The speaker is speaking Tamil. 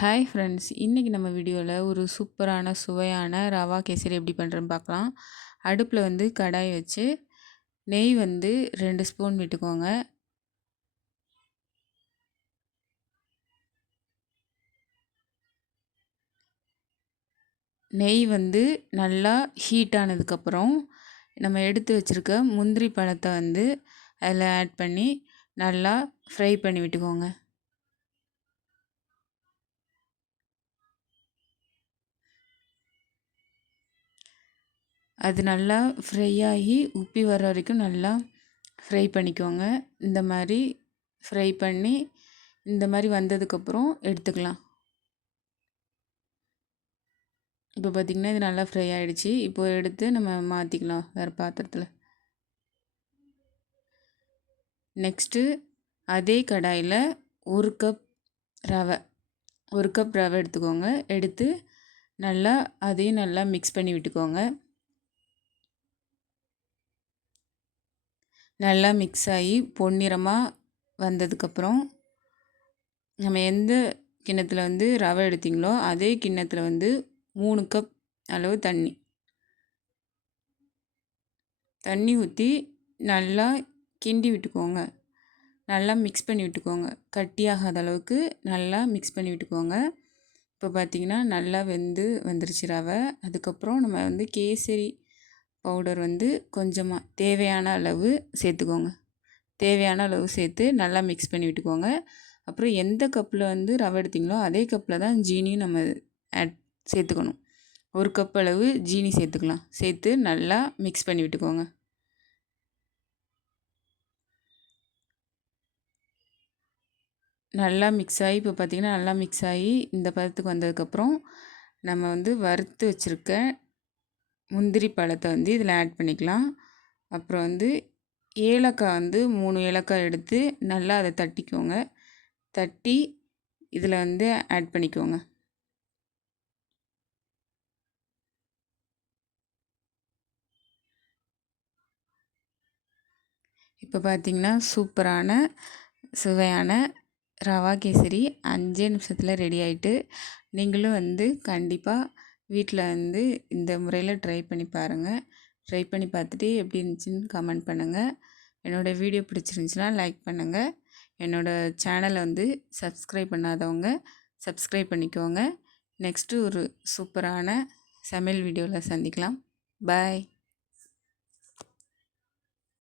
ஹாய் ஃப்ரெண்ட்ஸ், இன்றைக்கி நம்ம வீடியோவில் ஒரு சூப்பரான சுவையான ரவா கேசரி எப்படி பண்ணுறேன்னு பார்க்கலாம். அடுப்பில் வந்து கடாய் வச்சு நெய் வந்து 2 ஸ்பூன் விட்டுக்கோங்க. நெய் வந்து நல்லா ஹீட் ஆனதுக்கப்புறம் நம்ம எடுத்து வச்சுருக்க முந்திரி பழத்தை வந்து அதில் ஆட் பண்ணி நல்லா ஃப்ரை பண்ணி விட்டுக்கோங்க. அது நல்லா ஃப்ரை ஆகி உப்பி வர வரைக்கும் நல்லா ஃப்ரை பண்ணிக்கோங்க. இந்த மாதிரி ஃப்ரை பண்ணி இந்த மாதிரி வந்ததுக்கப்புறம் எடுத்துக்கலாம். இப்போ பார்த்திங்கன்னா இது நல்லா ஃப்ரை ஆகிடுச்சு. இப்போ எடுத்து நம்ம மாற்றிக்கலாம் வேறு பாத்திரத்தில். நெக்ஸ்ட்டு அதே கடாயில் ஒரு கப் ரவை எடுத்துக்கோங்க. எடுத்து நல்லா அதையும் நல்லா மிக்ஸ் பண்ணி விட்டுக்கோங்க. நல்லா மிக்ஸ் ஆகி பொன்னிறமாக வந்ததுக்கப்புறம் நம்ம எந்த கிண்ணத்தில் வந்து ரவை எடுத்திங்களோ அதே கிண்ணத்தில் வந்து 3 கப் அளவு தண்ணி ஊற்றி நல்லா கிண்டி விட்டுக்கோங்க. நல்லா மிக்ஸ் பண்ணி விட்டுக்கோங்க. கட்டியாகாத அளவுக்கு நல்லா மிக்ஸ் பண்ணி விட்டுக்கோங்க. இப்போ பார்த்திங்கன்னா நல்லா வந்துருச்சு ரவை. அதுக்கப்புறம் நம்ம வந்து கேசரி பவுடர் வந்து கொஞ்சமாக தேவையான அளவு சேர்த்துக்கோங்க. தேவையான அளவு சேர்த்து நல்லா மிக்ஸ் பண்ணி விட்டுக்கோங்க. அப்புறம் எந்த கப்பில் வந்து ரவை எடுத்திங்களோ அதே கப்பில் தான் ஜீனியும் நம்ம சேர்த்துக்கணும். 1 கப் அளவு ஜீனி சேர்த்துக்கலாம். சேர்த்து நல்லா மிக்ஸ் பண்ணி விட்டுக்கோங்க. நல்லா மிக்ஸ் ஆகி இப்போ பார்த்திங்கன்னா நல்லா மிக்ஸ் ஆகி இந்த பதத்துக்கு வந்ததுக்கப்புறம் நம்ம வந்து வறுத்து வச்சுருக்க முந்திரி பழத்தை வந்து இதில் ஆட் பண்ணிக்கலாம். அப்புறம் வந்து ஏலக்காய் வந்து 3 ஏலக்காய் எடுத்து நல்லா அதை தட்டிக்கோங்க. தட்டி இதில் வந்து ஆட் பண்ணிக்கோங்க. இப்போ பார்த்திங்கன்னா சூப்பரான சுவையான ரவா கேசரி 5 நிமிஷத்தில் ரெடி ஆகிட்டு. நீங்களும் வந்து கண்டிப்பாக வீட்டில் வந்து இந்த முறையில் ட்ரை பண்ணி பாருங்கள். ட்ரை பண்ணி பார்த்துட்டு எப்படி இருந்துச்சுன்னு கமெண்ட் பண்ணுங்கள். என்னோடய வீடியோ பிடிச்சிருந்துச்சின்னா லைக் பண்ணுங்கள். என்னோடய சேனலை வந்து சப்ஸ்கிரைப் பண்ணாதவங்க சப்ஸ்கிரைப் பண்ணிக்கோங்க. நெக்ஸ்ட்டு ஒரு சூப்பரான சமையல் வீடியோவில் சந்திக்கலாம். பாய்.